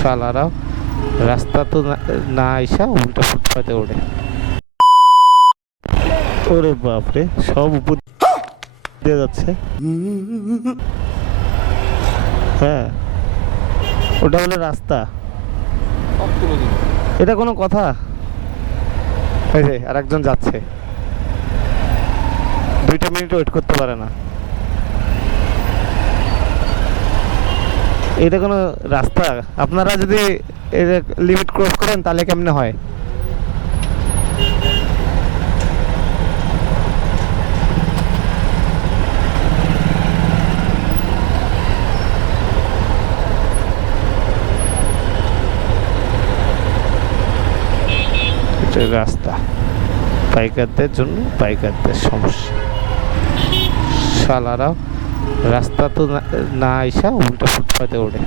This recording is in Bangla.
শালারা রাস্তা তো না আইসা উল্টা ফুটপাতে ওঠে। ওরে বাপরে, সব উপর দিয়ে যাচ্ছে। হ্যাঁ, ওটা হলো রাস্তা। এটা কোনো কথা? এই যে আরেকজন যাচ্ছে, 2টা মিনিট ওয়েট করতে পারে না। এটা কোনো রাস্তা? আপনারা যদি লিমিট ক্রস করেন তাহলে কেমনে হয়? এটা রাস্তা, পাইকারদের জন্য পাইকারদের সমস্যা। শালারা রাস্তা তো না আইসা উল্টা ফুটপাতে ওঠে।